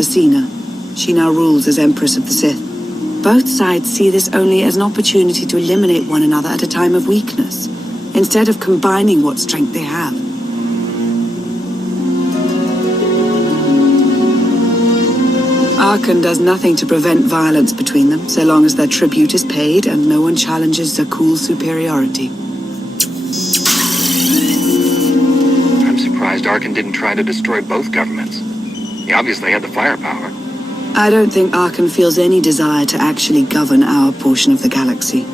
Thesina. She now rules as Empress of the Sith. Both sides see this only as an opportunity to eliminate one another at a time of weakness, instead of combining what strength they have. Arkan does nothing to prevent violence between them, so long as their tribute is paid and no one challenges Zakuul's superiority. I'm surprised Arkan didn't try to destroy both governments. He obviously had the firepower. I don't think Arkan feels any desire to actually govern our portion of the galaxy.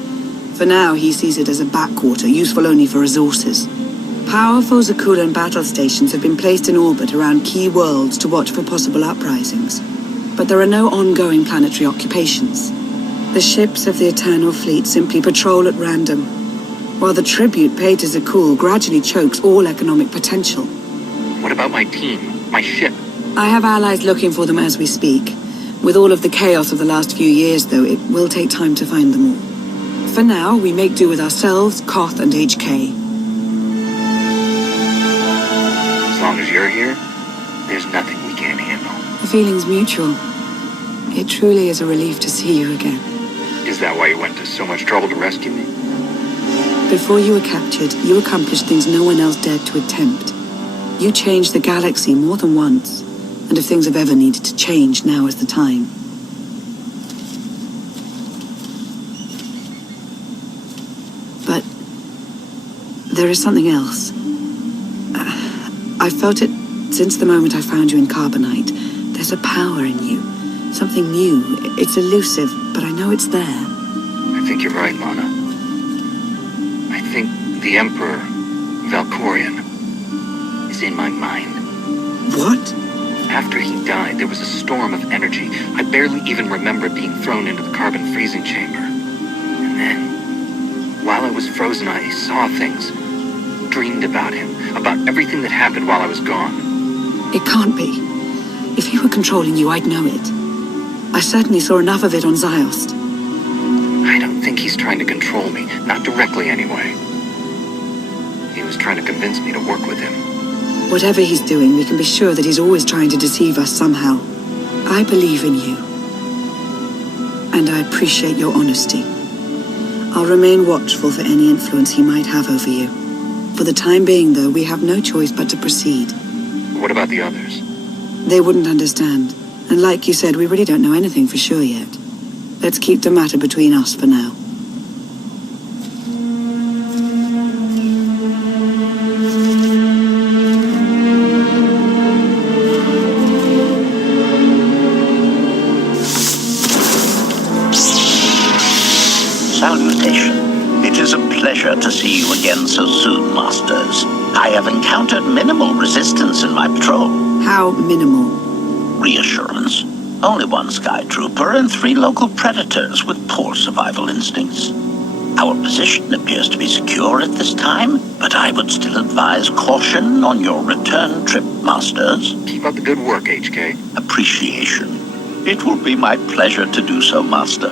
For now, he sees it as a backwater, useful only for resources. Powerful Zakuulan battle stations have been placed in orbit around key worlds to watch for possible uprisings. But there are no ongoing planetary occupations. The ships of the Eternal Fleet simply patrol at random, while the tribute paid to Zakuul gradually chokes all economic potential. What about my team? My ship? I have allies looking for them as we speak. With all of the chaos of the last few years, though, it will take time to find them all. For now, we make do with ourselves, Koth, and HK. As long as you're here, there's nothing we can't handle. The feeling's mutual. It truly is a relief to see you again. Is that why you went to so much trouble to rescue me? Before you were captured, you accomplished things no one else dared to attempt. You changed the galaxy more than once, and if things have ever needed to change, now is the time. But there is something else. I felt it since the moment I found you in Carbonite. There's a power in you. Something new. It's elusive, but I know it's there. I think you're right, Lana. I think the Emperor, Valkorion, is in my mind. What? After he died, there was a storm of energy. I barely even remember being thrown into the carbon freezing chamber. And then, while I was frozen, I saw things. Dreamed about him. About everything that happened while I was gone. It can't be. If he were controlling you, I'd know it. I certainly saw enough of it on Ziost. I don't think he's trying to control me. Not directly, anyway. He was trying to convince me to work with him. Whatever he's doing, we can be sure that he's always trying to deceive us somehow. I believe in you. And I appreciate your honesty. I'll remain watchful for any influence he might have over you. For the time being, though, we have no choice but to proceed. What about the others? They wouldn't understand. And like you said, we really don't know anything for sure yet. Let's keep the matter between us for now. Salutation. It is a pleasure to see you again so soon, Masters. I have encountered minimal resistance in my patrol. How minimal? Reassurance. Only one Sky Trooper and 3 local predators with poor survival instincts. Our position appears to be secure at this time, but I would still advise caution on your return trip, Masters. Keep up the good work, HK. Appreciation. It will be my pleasure to do so, Master.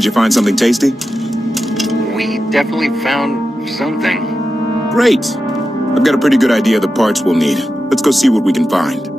Did you find something tasty? We definitely found something. Great! I've got a pretty good idea of the parts we'll need. Let's go see what we can find.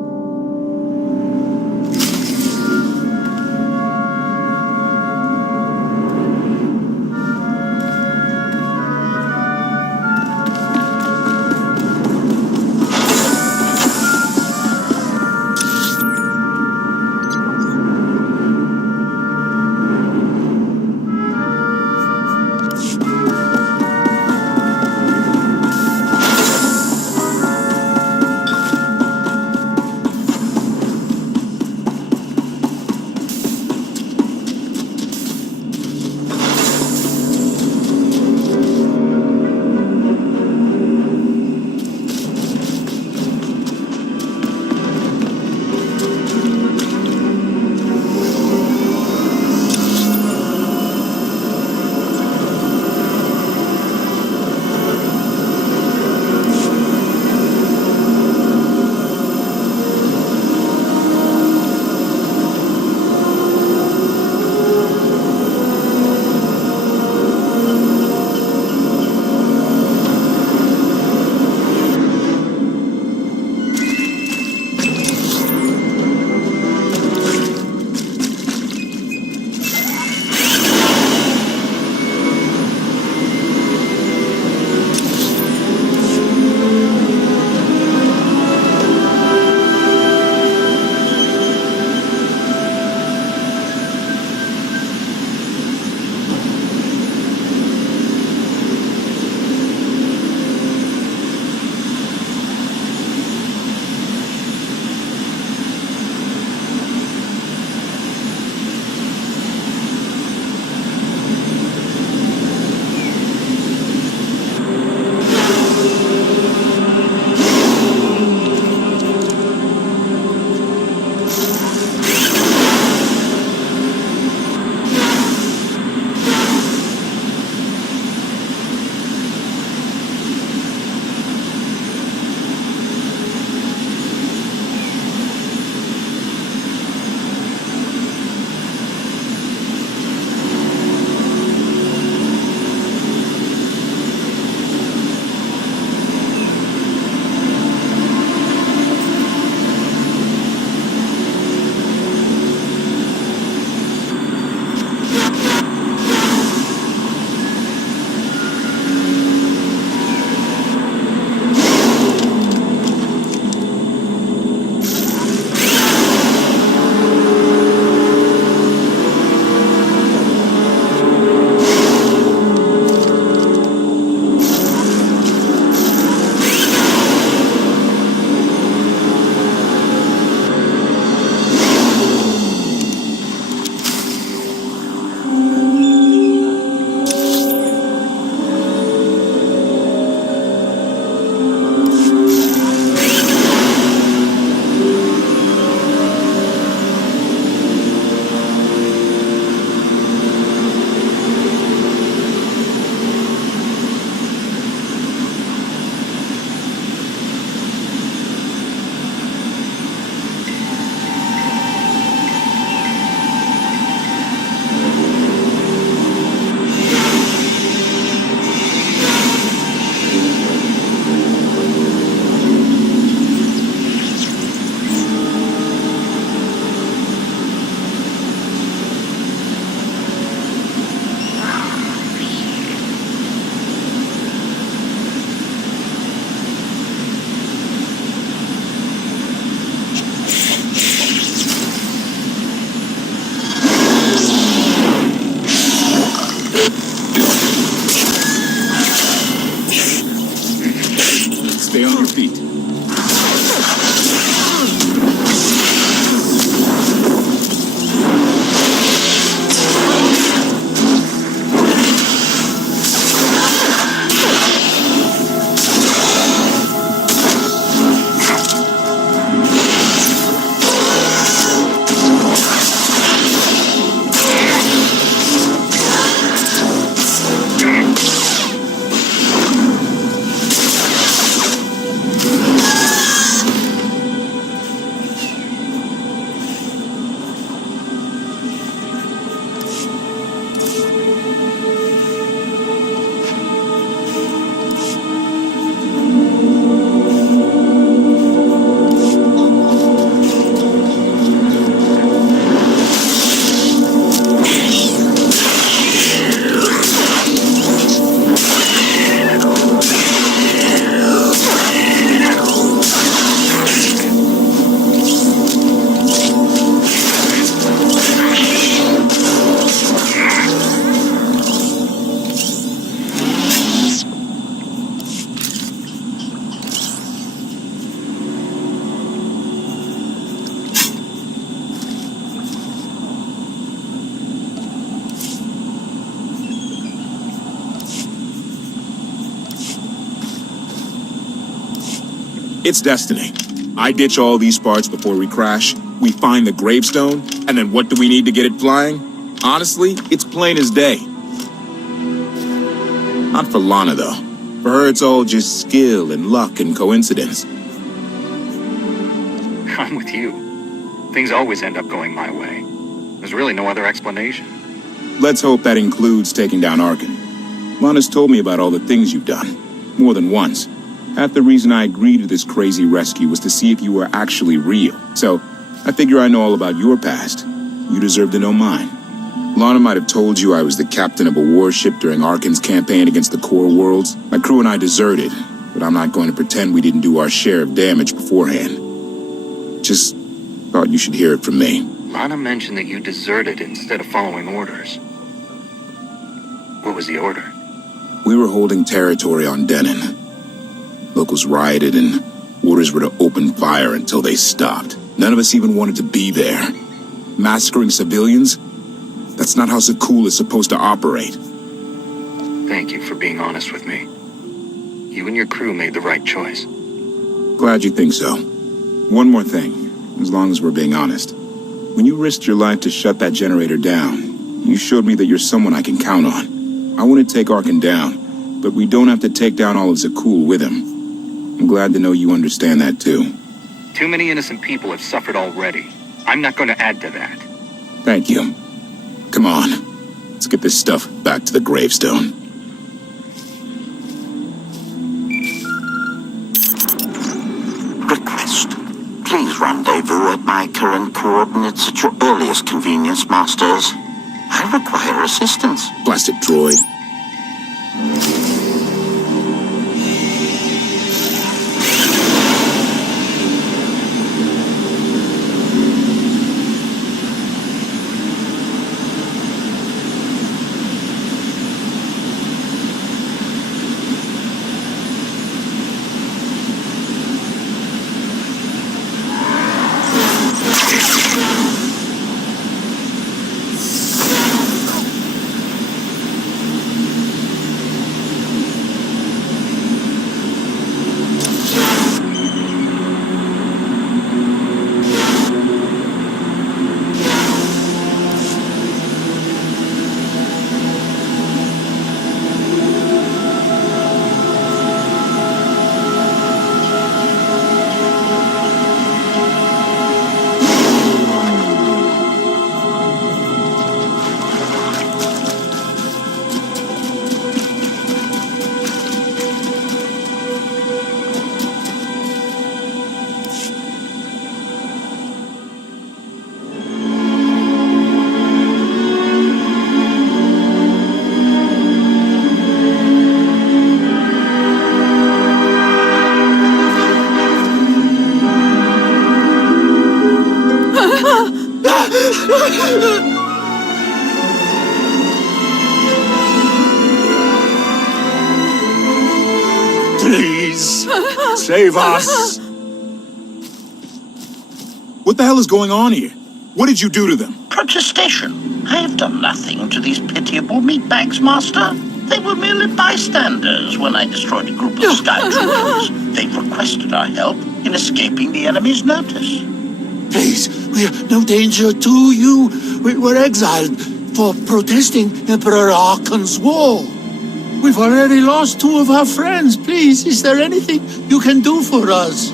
Stay on your feet. It's destiny. I ditch all these parts before we crash, we find the gravestone, and then what do we need to get it flying? Honestly, it's plain as day. Not for Lana, though. For her, it's all just skill and luck and coincidence. I'm with you. Things always end up going my way. There's really no other explanation. Let's hope that includes taking down Arkan. Lana's told me about all the things you've done. More than once. Half the reason I agreed to this crazy rescue was to see if you were actually real. So, I figure I know all about your past. You deserve to know mine. Lana might have told you I was the captain of a warship during Arkan's campaign against the Core Worlds. My crew and I deserted, but I'm not going to pretend we didn't do our share of damage beforehand. Just thought you should hear it from me. Lana mentioned that you deserted instead of following orders. What was the order? We were holding territory on Denon. Locals rioted and orders were to open fire until they stopped. None of us even wanted to be there. Massacring civilians? That's not how Zakul is supposed to operate. Thank you for being honest with me. You and your crew made the right choice. Glad you think so. One more thing, as long as we're being honest. When you risked your life to shut that generator down, you showed me that you're someone I can count on. I want to take Arkan down, but we don't have to take down all of Zakul with him. I'm glad to know you understand that too. Too many innocent people have suffered already. I'm not going to add to that. Thank you. Come on, let's get this stuff back to the gravestone. Request. Please rendezvous at my current coordinates at your earliest convenience, Masters. I require assistance. Plastic droid. Please, save us. What the hell is going on here? What did you do to them? Protestation. I have done nothing to these pitiable meatbags, Master. They were merely bystanders when I destroyed a group of sky troopers. They requested our help in escaping the enemy's notice. Please, we are no danger to you. We were exiled for protesting Emperor Arkan's war. We've already lost 2 of our friends. Please, is there anything you can do for us?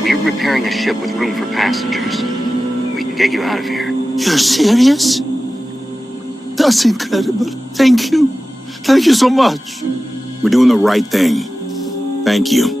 We're repairing a ship with room for passengers. We can get you out of here. You're serious? That's incredible. Thank you. Thank you so much. We're doing the right thing. Thank you.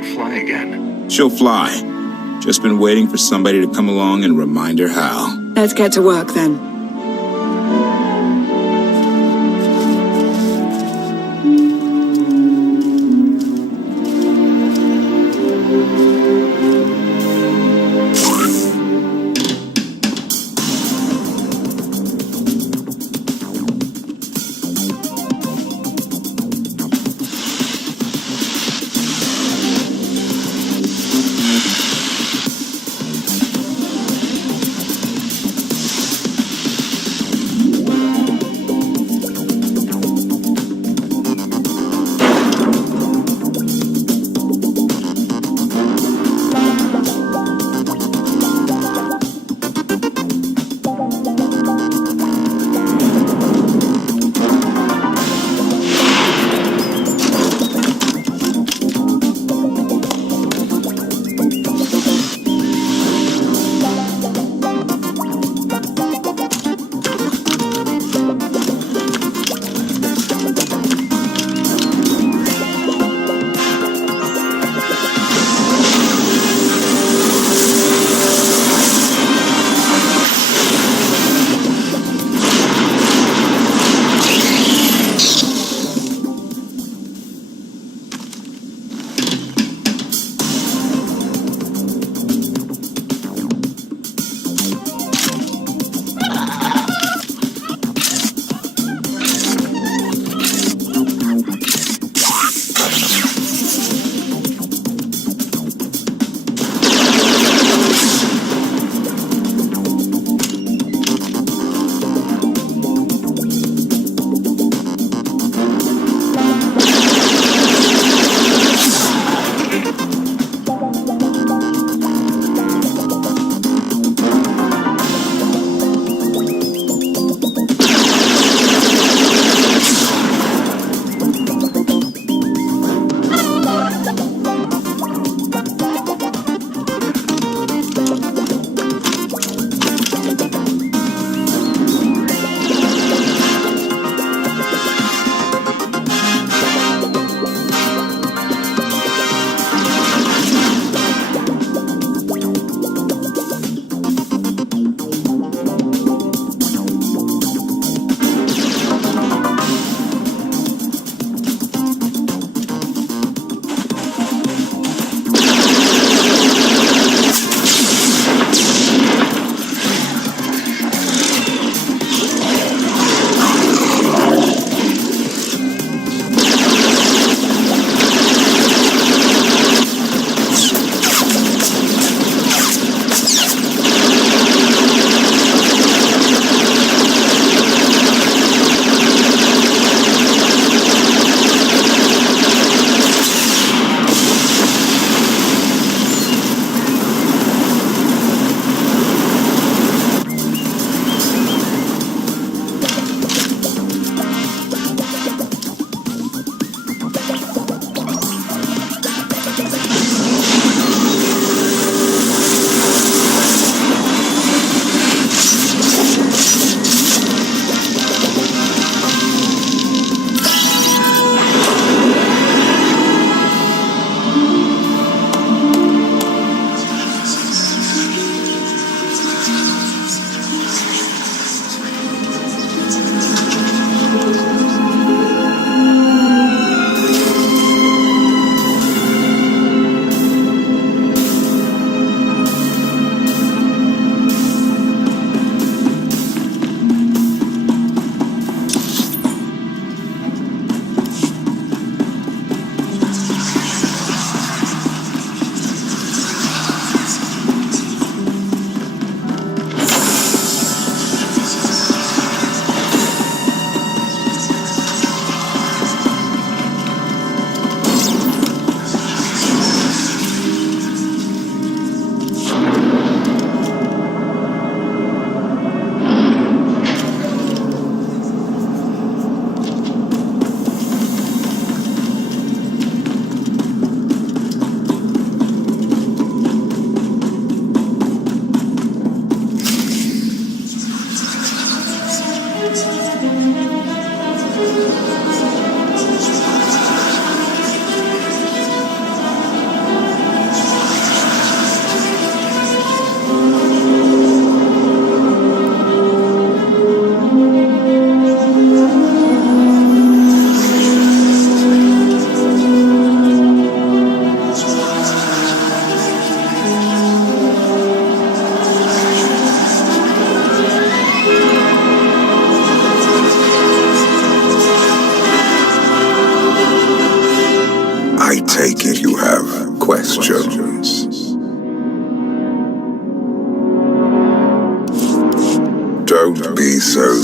could fly again. She'll fly. Just been waiting for somebody to come along and remind her how. Let's get to work then.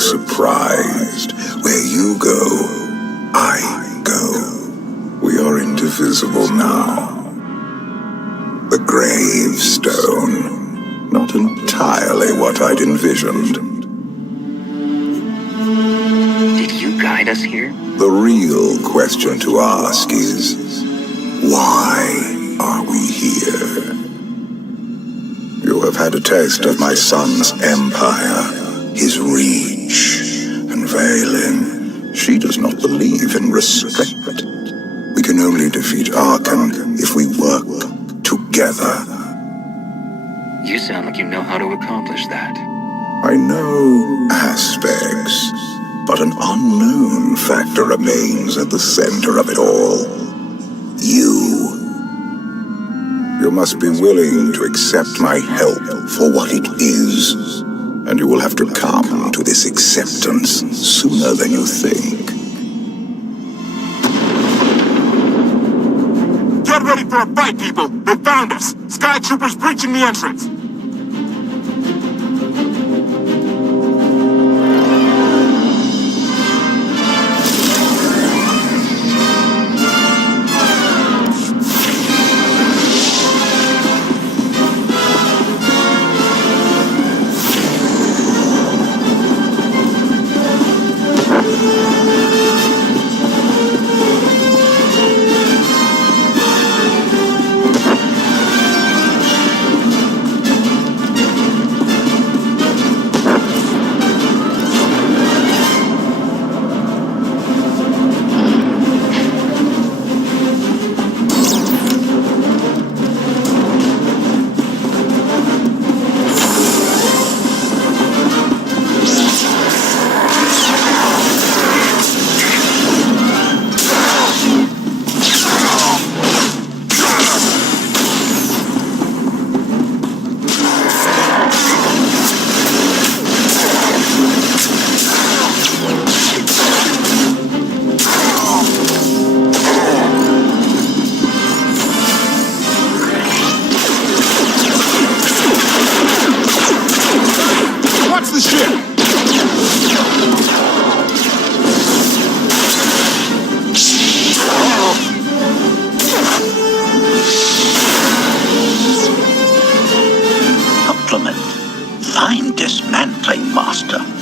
surprised? Where you go, I go. We are indivisible now. The gravestone. Not entirely what I'd envisioned. Did you guide us here? The real question to ask is, why are we here? You have had a taste of my son's empire, his reach, and Vaylin. She does not believe in respect. We can only defeat Arkan if we work together. You sound like you know how to accomplish that. I know aspects, but an unknown factor remains at the center of it all. You. You must be willing to accept my help for what it is, and you will have to come to this acceptance sooner than you think. Get ready for a fight, people! They found us! Sky Troopers breaching the entrance!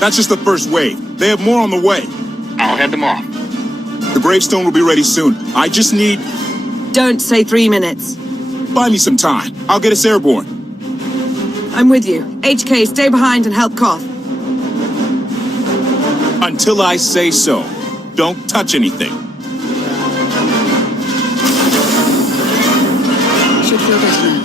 That's just the first wave. They have more on the way. I'll head them off. The gravestone will be ready soon. I just need... Don't say 3 minutes. Buy me some time. I'll get us airborne. I'm with you. HK, stay behind and help Koth. Until I say so. Don't touch anything. Should feel better now.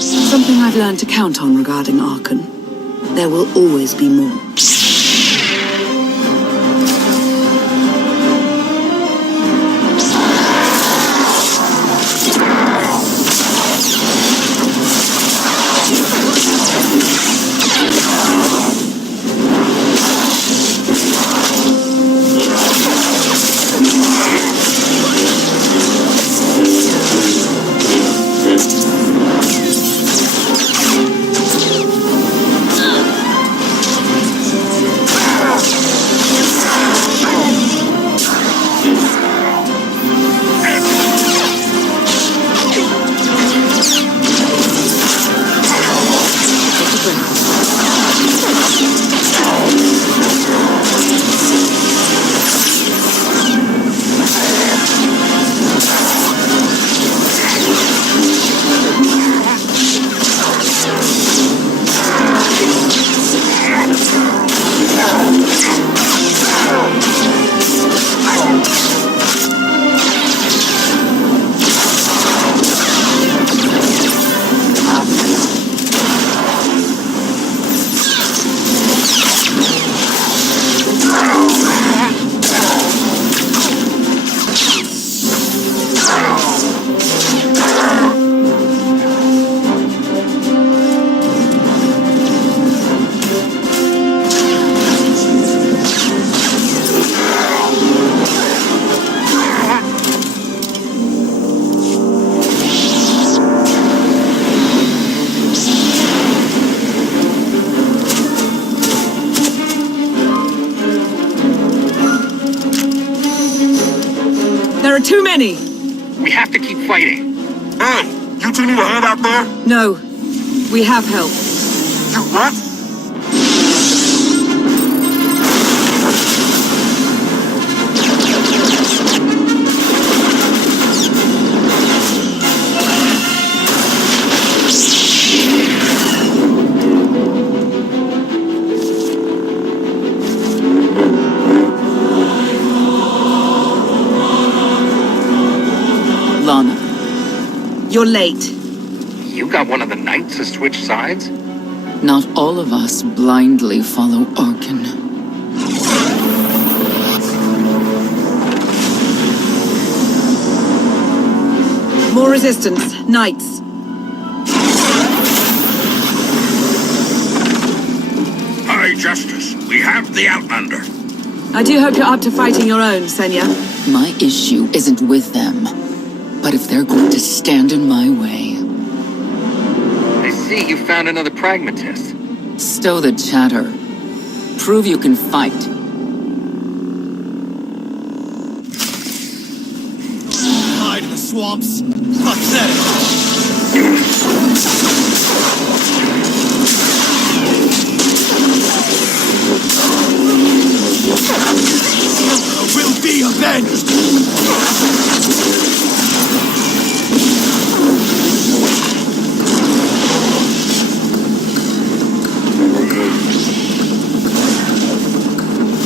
Something I've learned to count on regarding Arkan. There will always be more. many! We have to keep fighting. Hey, you two need a hand out there? No. We have help. You what? Lana. You're late. You got one of the knights to switch sides? Not all of us blindly follow Arkan. More resistance. Knights. High Justice, we have the Outlander. I do hope you're up to fighting your own, Senya. My issue isn't with them. But if they're going to stand in my way... I see you found another pragmatist. Stow the chatter. Prove you can fight. Hide in the swamps. Pathetic. Will be avenged.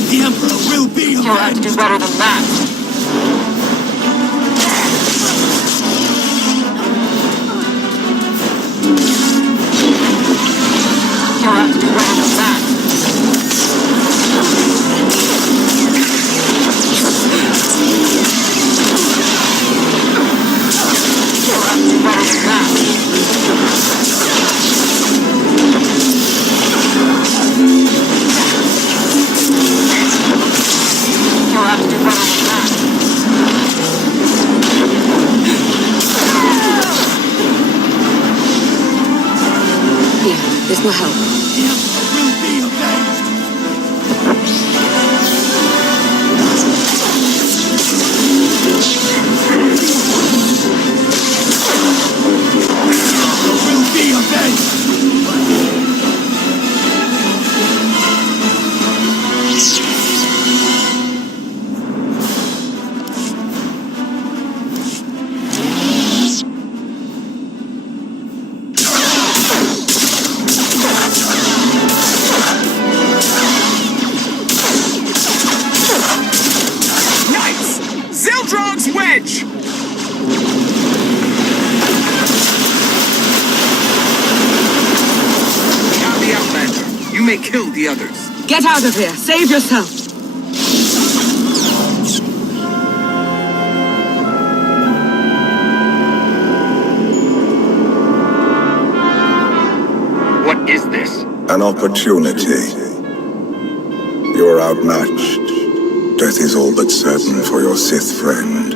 The Emperor will be You'll have to do avenged. better than that. You'll have to do better than that. You'll have to do better than that. You'll have to do better than that. Here, this will help. The Emperor will be avenged. Will be avenged. Knights! Zildrog's Wedge! We have the Outlander. You may kill the others. Get out of here. Save yourself. What is this? An opportunity. You're outmatched. Death is all but certain for your Sith friend.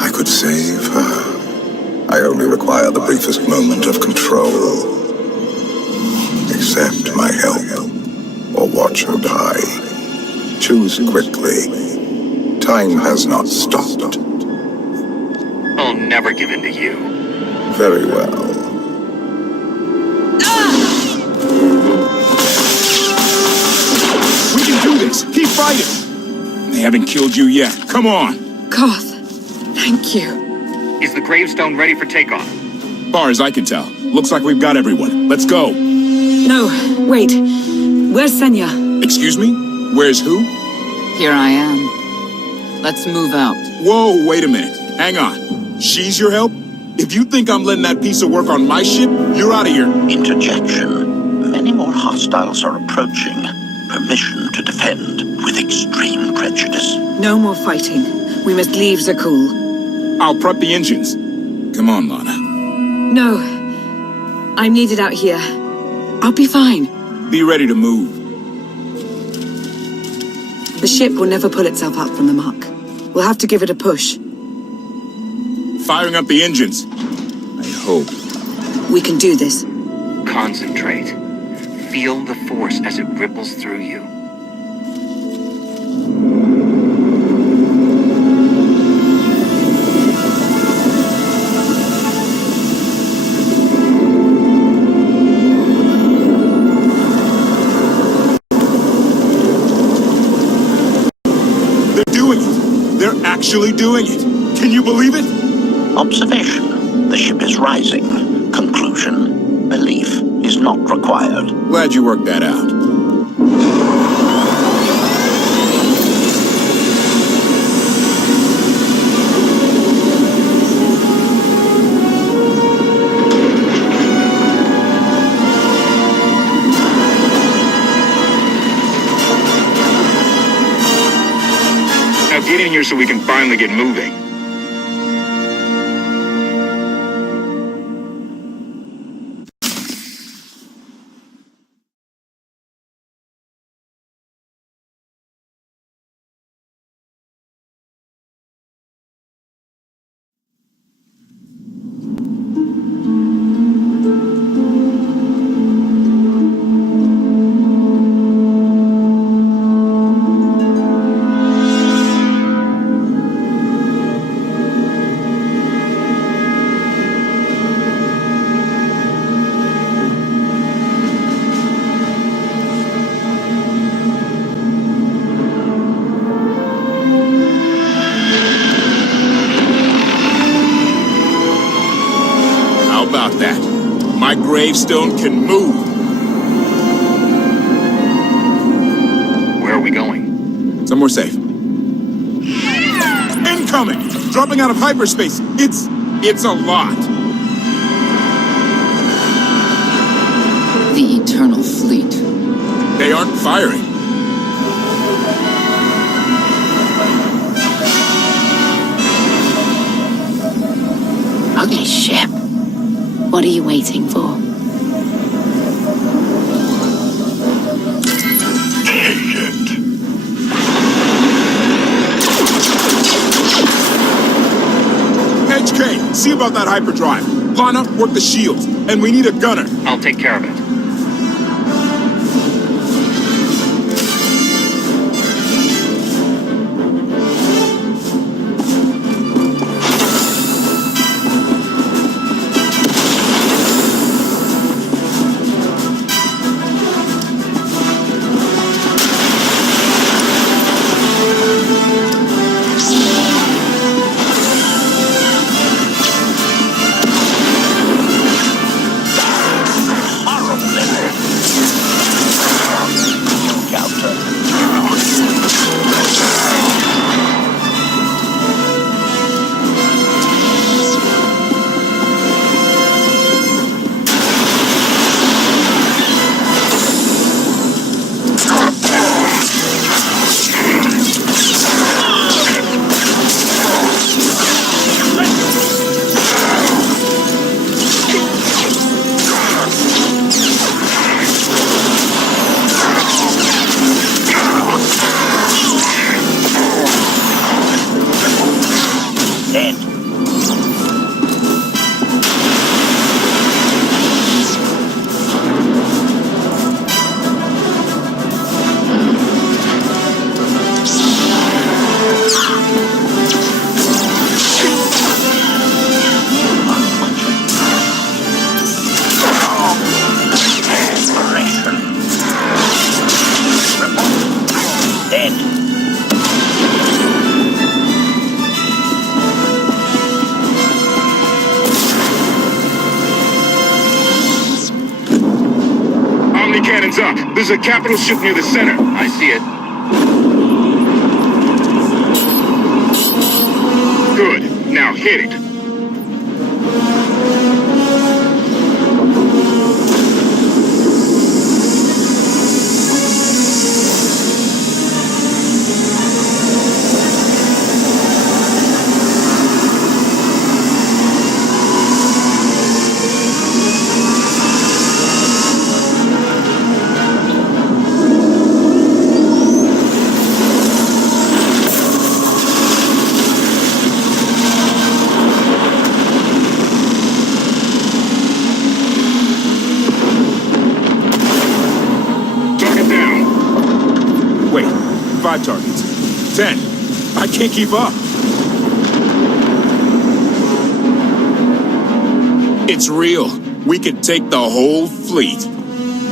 I could save her. I only require the briefest moment of control. Accept my help, or watch her die. Choose quickly. Time has not stopped. I'll never give in to you. Very well. We can do this! Keep fighting! They haven't killed you yet. Come on! Koth, thank you. Is the gravestone ready for takeoff? Far as I can tell, looks like we've got everyone. Let's go. No, wait. Where's Senya? Excuse me? Where's who? Here I am. Let's move out. Whoa, wait a minute. Hang on. She's your help? If you think I'm letting that piece of work on my ship, you're out of here. Interjection. Many more hostiles are approaching. Permission to defend with extreme prejudice. No more fighting. We must leave Zakul. I'll prep the engines. Come on, Lana. No. I'm needed out here. I'll be fine. Be ready to move. The ship will never pull itself up from the muck. We'll have to give it a push. Firing up the engines. I hope. We can do this. Concentrate. Feel the force as it ripples through you. actually doing it. Can you believe it? Observation. The ship is rising. Conclusion. Belief is not required. Glad you worked that out. Now get in here so we can finally get moving. My gravestone can move. Where are we going? Somewhere safe. Incoming! Dropping out of hyperspace. It's a lot. The Eternal Fleet. They aren't firing. Okay, ship. What are you waiting for? Take it. HK, see about that hyperdrive. Lana, work the shields. And we need a gunner. I'll take care of it. Cannons up. There's a capital ship near the center. I see it. Good. Now hit it. Wait, 5 targets. 10. I can't keep up. It's real. We could take the whole fleet.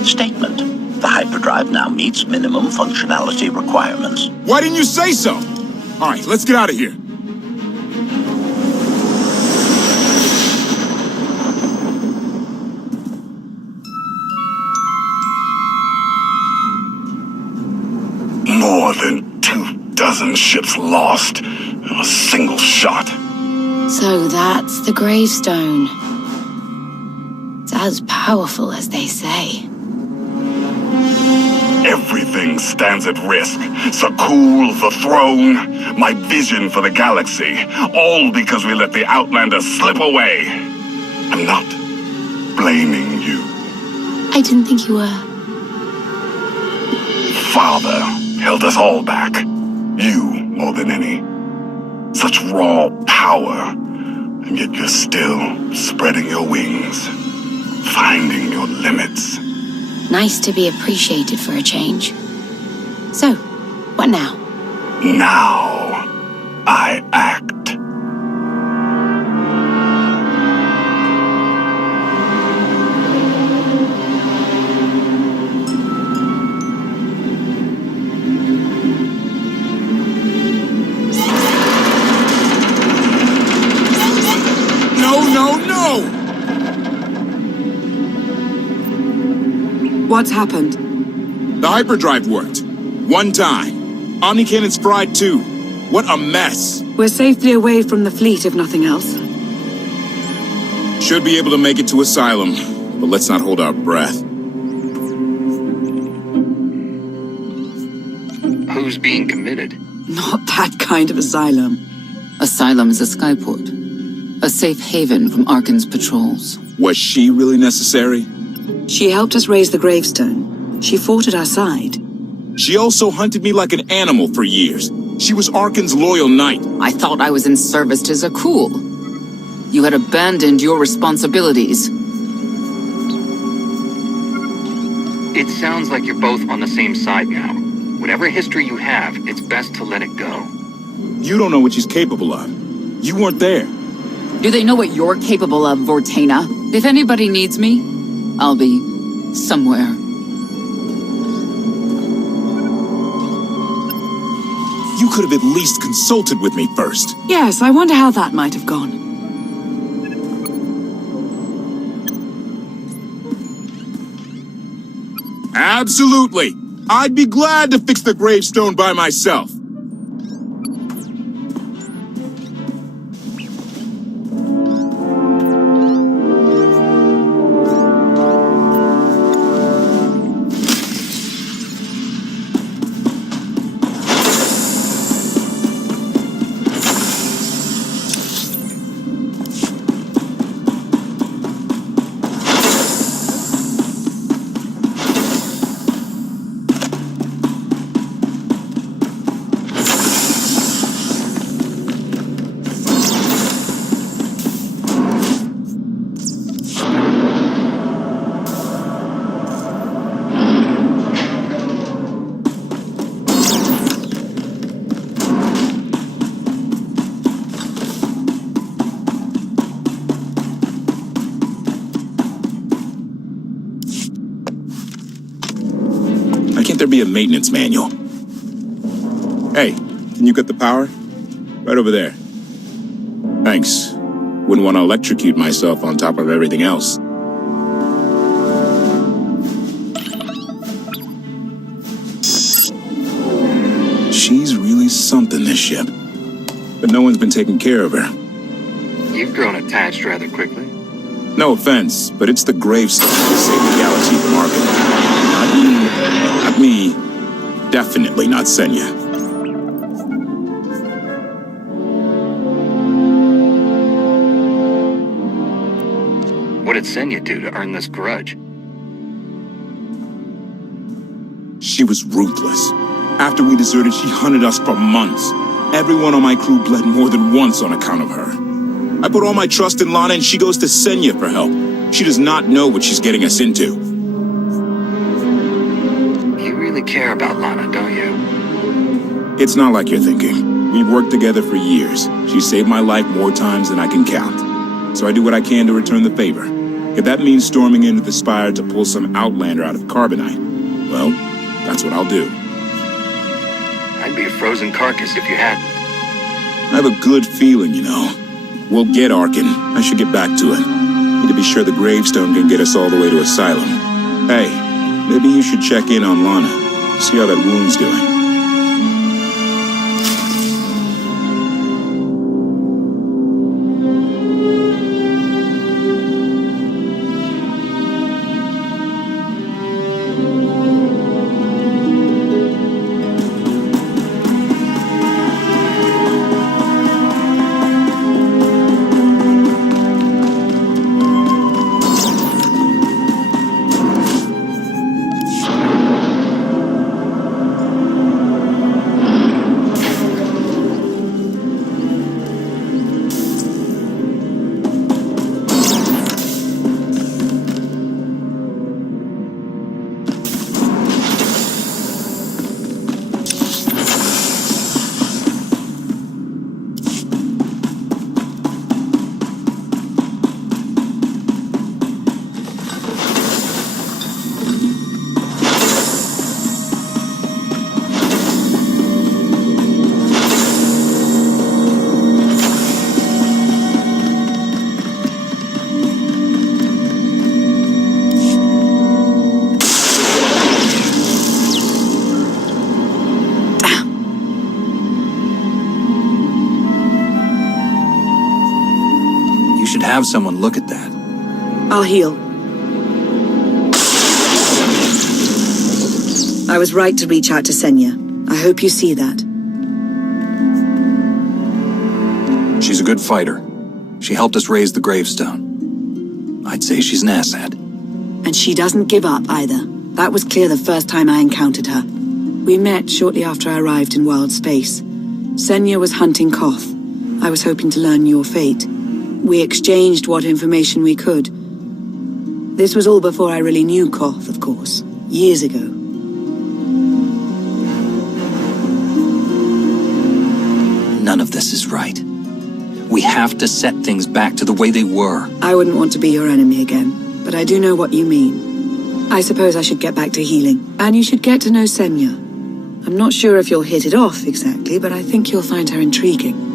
Statement. The hyperdrive now meets minimum functionality requirements. Why didn't you say so? All right, let's get out of here. ship's lost in a single shot. So that's the gravestone. It's as powerful as they say. Everything stands at risk. Sakul, the throne, my vision for the galaxy. All because we let the Outlanders slip away. I'm not blaming you. I didn't think you were. Father held us all back. You more than any. Such raw power, and yet you're still spreading your wings, finding your limits. Nice to be appreciated for a change. So, what now? Now, I act. No! What's happened? The hyperdrive worked. One time. Omnicannon's fried too. What a mess. We're safely away from the fleet, if nothing else. Should be able to make it to Asylum, but let's not hold our breath. Who's being committed? Not that kind of asylum. Asylum is a skyport. A safe haven from Arkan's patrols. Was she really necessary? She helped us raise the gravestone. She fought at our side. She also hunted me like an animal for years. She was Arkan's loyal knight. I thought I was in service to Zakul. You had abandoned your responsibilities. It sounds like you're both on the same side now. Whatever history you have, it's best to let it go. You don't know what she's capable of. You weren't there. Do they know what you're capable of, Vortena? If anybody needs me, I'll be somewhere. You could have at least consulted with me first. Yes, I wonder how that might have gone. Absolutely. I'd be glad to fix the gravestone by myself. There be a maintenance manual. Hey, can you get the power? Right over there. Thanks. Wouldn't want to electrocute myself on top of everything else. She's really something, this ship. But no one's been taking care of her. You've grown attached rather quickly. No offense, but it's the gravestone that saved the galaxy from Arkan. Not me. Definitely not Senya. What did Senya do to earn this grudge? She was ruthless. After we deserted, she hunted us for months. Everyone on my crew bled more than once on account of her. I put all my trust in Lana and she goes to Senya for help. She does not know what she's getting us into. You really care about Lana, don't you? It's not like you're thinking. We've worked together for years. She saved my life more times than I can count. So I do what I can to return the favor. If that means storming into the Spire to pull some Outlander out of Carbonite, well, that's what I'll do. I'd be a frozen carcass if you hadn't. I have a good feeling, you know. We'll get Arkan. I should get back to it. Need to be sure the gravestone can get us all the way to Asylum. Hey, maybe you should check in on Lana. See how that wound's doing. should have someone look at that. I'll heal. I was right to reach out to Senya. I hope you see that. She's a good fighter. She helped us raise the gravestone. I'd say she's an asset. And she doesn't give up either. That was clear the first time I encountered her. We met shortly after I arrived in wild space. Senya was hunting Koth. I was hoping to learn your fate. We exchanged what information we could. This was all before I really knew Koth, of course. Years ago. None of this is right. We have to set things back to the way they were. I wouldn't want to be your enemy again, but I do know what you mean. I suppose I should get back to healing, and you should get to know Senya. I'm not sure if you'll hit it off exactly, but I think you'll find her intriguing.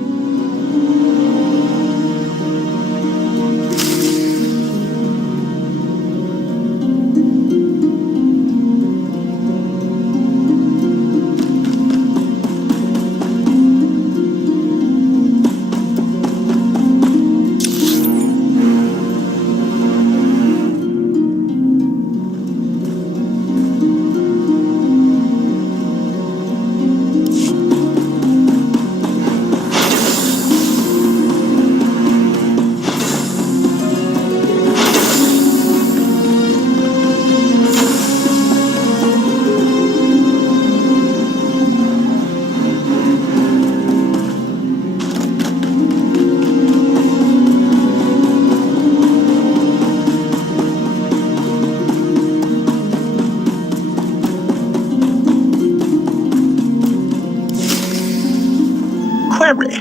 Query.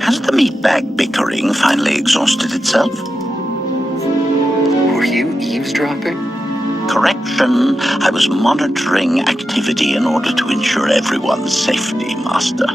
Has the meatbag bickering finally exhausted itself? Were you eavesdropping? Correction. I was monitoring activity in order to ensure everyone's safety, Master.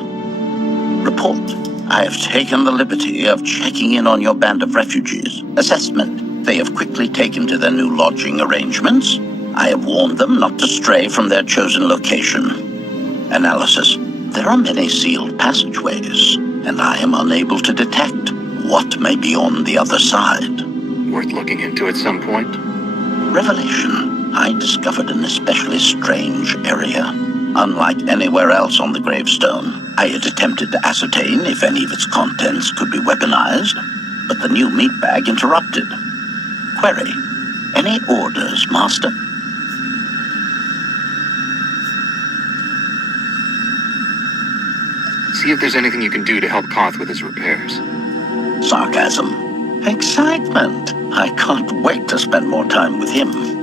Report. I have taken the liberty of checking in on your band of refugees. Assessment. They have quickly taken to their new lodging arrangements. I have warned them not to stray from their chosen location. Analysis. There are many sealed passageways, and I am unable to detect what may be on the other side. Worth looking into at some point? Revelation. I discovered an especially strange area. Unlike anywhere else on the gravestone, I had attempted to ascertain if any of its contents could be weaponized, but the new meat bag interrupted. Query. Any orders, Master? See if there's anything you can do to help Koth with his repairs. Sarcasm. Excitement. I can't wait to spend more time with him.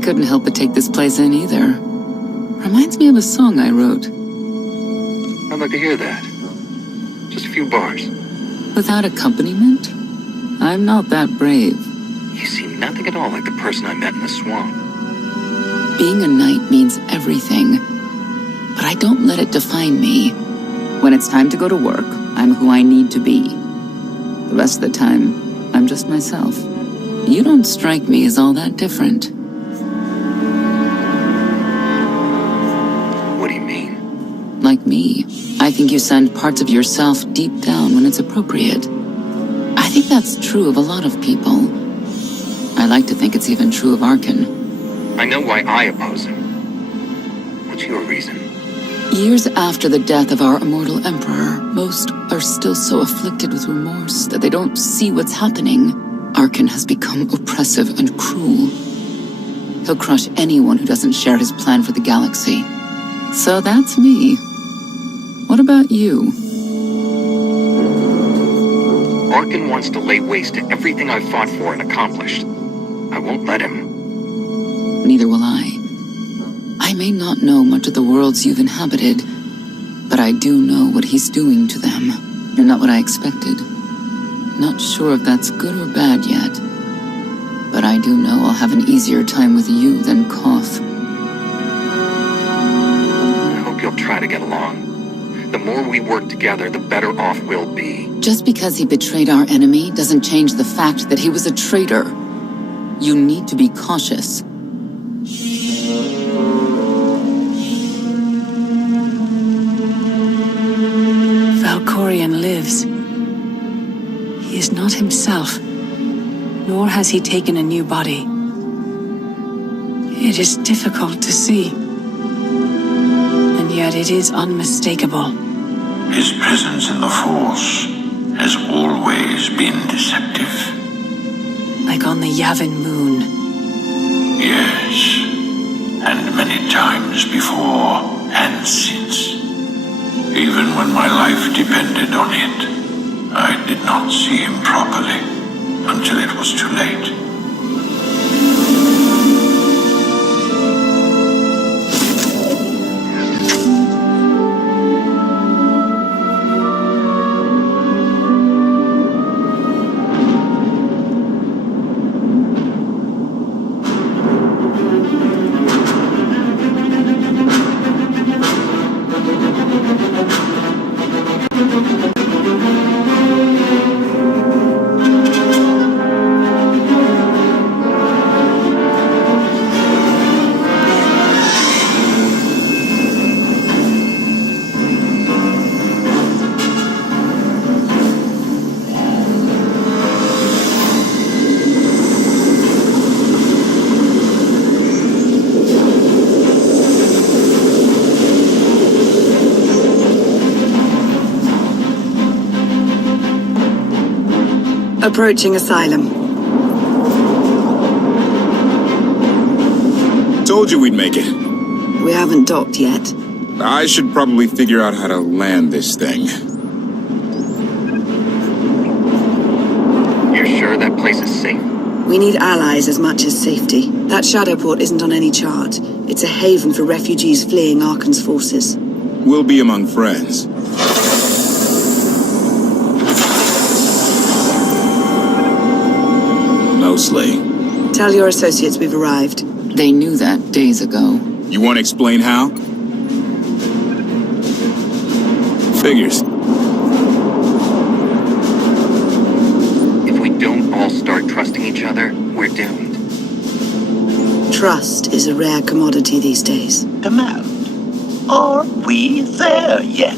Couldn't help but take this place in either. Reminds me of a song I wrote. I'd like to hear that. Just a few bars. Without accompaniment? I'm not that brave. You seem nothing at all like the person I met in the swamp. Being a knight means everything, but I don't let it define me. When it's time to go to work, I'm who I need to be. The rest of the time, I'm just myself. You don't strike me as all that different. What do you Like me, I think you send parts of yourself deep down when it's appropriate. I think that's true of a lot of people. I like to think it's even true of Arkan. I know why I oppose him. What's your reason? Years after the death of our immortal emperor, most are still so afflicted with remorse that they don't see what's happening. Arkan has become oppressive and cruel. He'll crush anyone who doesn't share his plan for the galaxy. So that's me. What about you? Arkan wants to lay waste to everything I've fought for and accomplished. I won't let him. Neither will I. I may not know much of the worlds you've inhabited, but I do know what he's doing to them. You're not what I expected. Not sure if that's good or bad yet, but I do know I'll have an easier time with you than Koth. I hope you'll try to get along. The more we work together, the better off we'll be. Just because he betrayed our enemy doesn't change the fact that he was a traitor. You need to be cautious. Valkorion lives. He is not himself, nor has he taken a new body. It is difficult to see, and yet it is unmistakable. His presence in the Force has always been deceptive. Like on the Yavin moon. Yes, and many times before and since. Even when my life depended on it, I did not see him properly until it was too late. Approaching Asylum. Told you we'd make it. We haven't docked yet. I should probably figure out how to land this thing. You're sure that place is safe? We need allies as much as safety. That Shadowport isn't on any chart. It's a haven for refugees fleeing Arkan's forces. We'll be among friends. Mostly. Tell your associates we've arrived. They knew that days ago. You want to explain how? Figures. If we don't all start trusting each other, we're doomed. Trust is a rare commodity these days. Command. Are we there yet?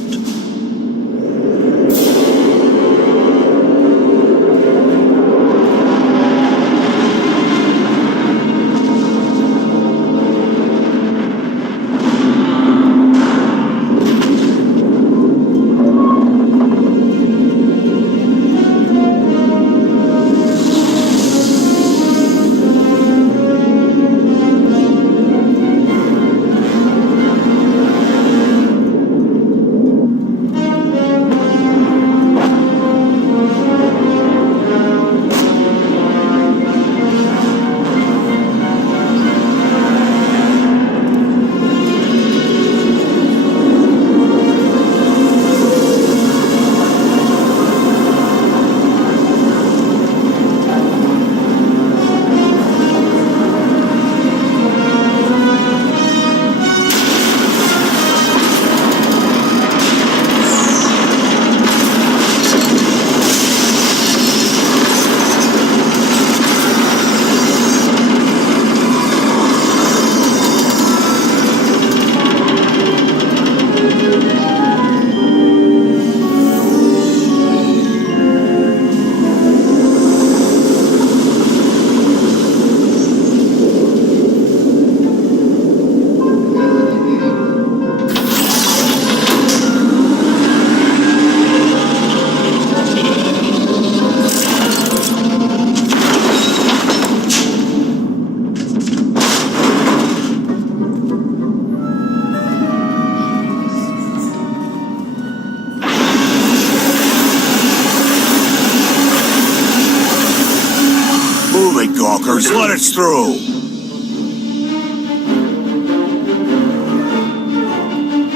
Just let us through.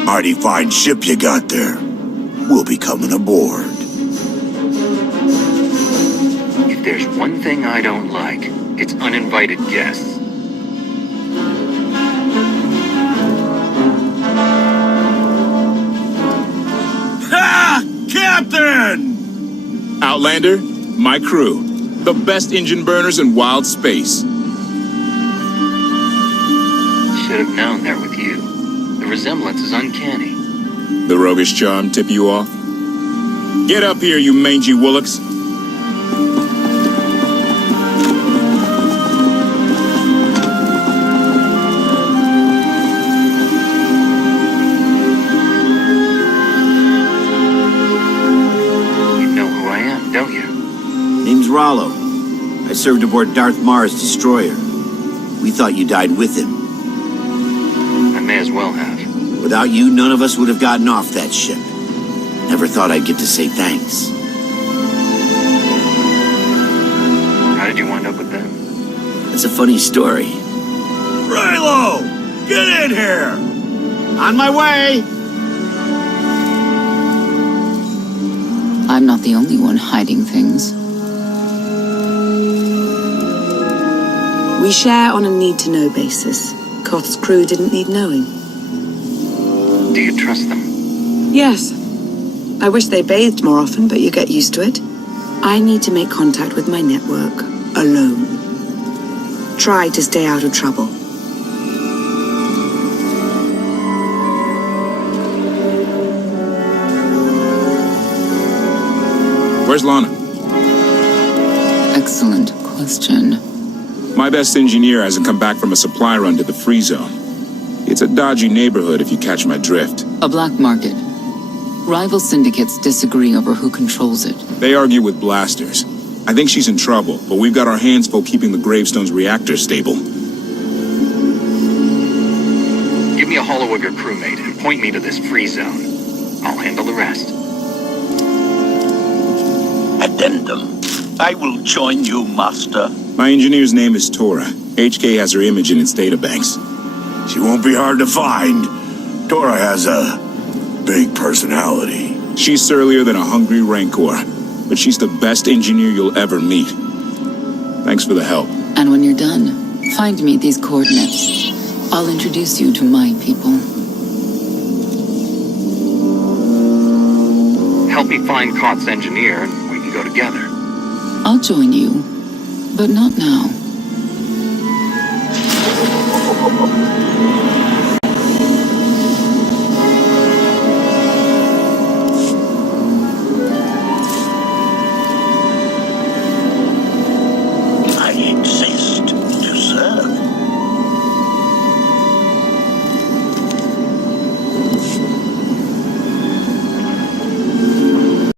Mighty fine ship you got there. We'll be coming aboard. If there's one thing I don't like, it's uninvited guests. Ha! Captain! Outlander, my crew. The best engine burners in wild space. Should have known they're with you. The resemblance is uncanny. The roguish charm tip you off? Get up here, you mangy woolocks. You know who I am, don't you? Name's Rollo. I served aboard Darth Marr's destroyer. We thought you died with him. I may as well have. Without you, none of us would have gotten off that ship. Never thought I'd get to say thanks. How did you wind up with them? It's a funny story. Raylo! Get in here! On my way! I'm not the only one hiding things. We share on a need-to-know basis. Koth's crew didn't need knowing. Do you trust them? Yes. I wish they bathed more often, but you get used to it. I need to make contact with my network, alone. Try to stay out of trouble. Where's Lana? Excellent question. My best engineer hasn't come back from a supply run to the free zone. It's a dodgy neighborhood if you catch my drift. A black market. Rival syndicates disagree over who controls it. They argue with blasters. I think she's in trouble, but we've got our hands full keeping the Gravestone's reactor stable. Give me a holo of your crewmate and point me to this free zone. I'll handle the rest. Addendum. I will join you, Master. My engineer's name is Tora. HK has her image in its databanks. She won't be hard to find. Tora has a big personality. She's surlier than a hungry rancor, but she's the best engineer you'll ever meet. Thanks for the help. And when you're done, find me these coordinates. I'll introduce you to my people. Help me find Koth's engineer and we can go together. I'll join you, but not now.